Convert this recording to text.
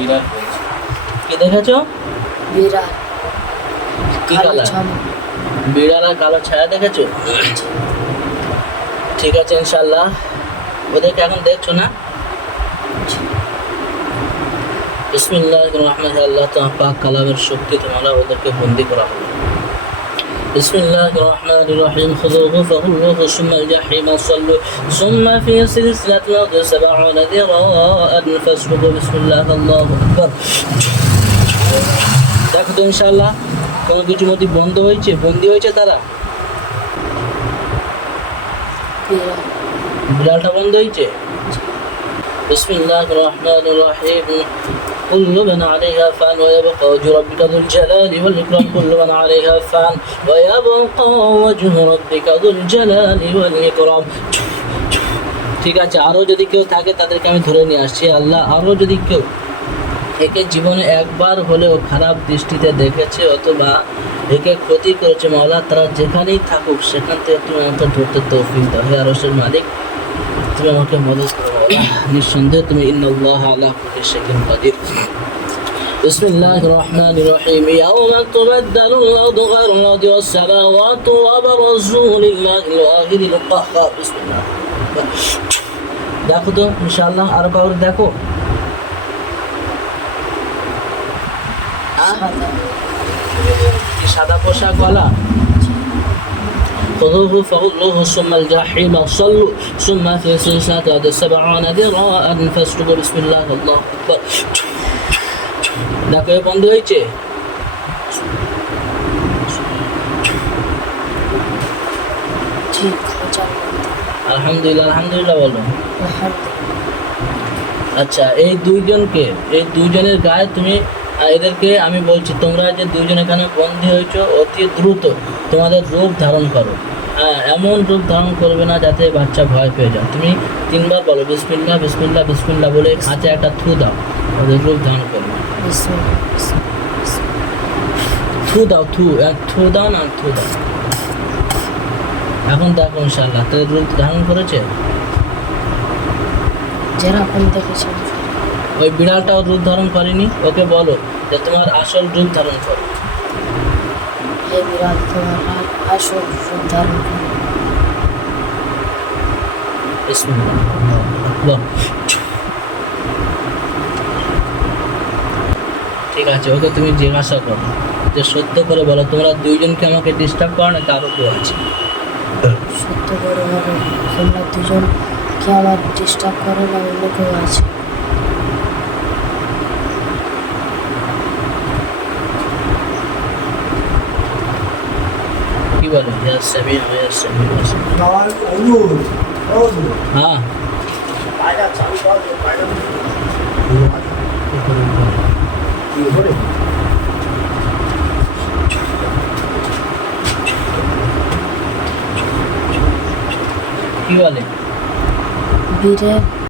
বিড়াল হয়েছে। কি দেখেছ? বিড়াল। কি কালার? বিড়াল আর কালো ছায়া দেখেছ? ঠিক আছে ইনশাল্লাহ ওদেরকে এখন দেখছ না? বিসমিল্লাহ রহমান আল্লাহ তোমার পাক কালামের শক্তি তোমরা ওদেরকে বন্দি করা হবে بسم الله الرحمن الرحيم خذوه فغلوه ثم الجحيم صلوا ثم في سلسلة الأرض سبعون ذراعا فاسلكوا بسم الله الله أكبر দেখো তো ইনশাল্লাহ কোনো কিছু মধ্যে বন্ধ হয়েছে বন্দি হয়েছে তারা বিড়াল বিড়ালটা বন্ধ হয়েছে بسم الله الرحمن الرحيم كل من عليها فان ويبقى وجه ربك ذو الجلال والإكرام كل من عليها فان ويبقى وجه ربك ذو الجلال والإكرام ঠিক আছে আরও যদি কেউ থাকে তাদেরকে আমি ধরে নিয়ে আসছি আল্লাহ আরও যদি কেউ একে জীবনে একবার হলেও খারাপ দৃষ্টিতে দেখেছে অথবা একে ক্ষতি করেছে মাওলা তারা যেখানেই থাকুক সেখান থেকে তুমি আমাকে ধরতে তৌফিক দাও হে আরশের মালিক তুমি আমাকে মদত করো মাওলা নিঃসন্দেহে তুমি ইন্নাল্লাহ আলা কুল্লি শাইইন কাদির بسم الله الرحمن الرحيم يوم تبدل الأرض غير الأرض والسماوات وبرزوا لله الواحد القهار بسم الله দেখো তো ইনশাআল্লাহ আরো কাউকে দেখো হ্যাঁ? সাদা কি সাদা পোশাকওয়ালা خذوه فغلوه ثم الجحيم صلوا ثم في سلسلة ذات سبعون ذراعا فاسلكوا بسم الله الله أكبر দেখো এ বন্ধ হয়েছে ঠিক খাঁচার মধ্যে আলহামদুলিল্লাহ আলহামদুলিল্লাহ বলো আলহামদুলিল্লাহ আচ্ছা এই দুইজনকে এই দুইজনের গায়ে তুমি আহ, এদেরকে আমি বলছি তোমরা যে দুইজন এখানে বন্দী হয়েছো অতি দ্রুত তোমাদের রূপ ধারণ করো। হ্যাঁ এমন রূপ ধারণ করবে না যাতে বাচ্চা ভয় পেয়ে যায়। তুমি তিনবার বলো বিসমিল্লা বিসমিল্লা বিসমিল্লা বলে খাঁচা একটা থু দাও। ওদের রূপ ধারণ করবে থু দাও থু এক থু দাও না থু দাও। এখন দেখো ইনশাল্লাহ তোর রূপ ধারণ করেছে? যেরকম ওই বিড়ালটাও রূপ ধারণ করেনি? ওকে বলো যে তোমার আসল রূপ ধারণ করো। হে বিড়াল তোমার আসল বিসমিল্লাহ ঠিক আছে ওকে তুমি জিজ্ঞাসা করো। যে সত্য করে বলো তোমরা দুইজনকে আমাকে ডিস্টার্ব করো না তারও কেউ আছে? সত্য করে বলো তোমরা দুজন কি আমার ডিস্টার্ব করো না অন্য কেউ আছে? বলো ইয়া সামিউ ইয়া সামিউ। আমার অনুর অনুর হ্যাঁ চালু কর কি করে কি বলে বীরে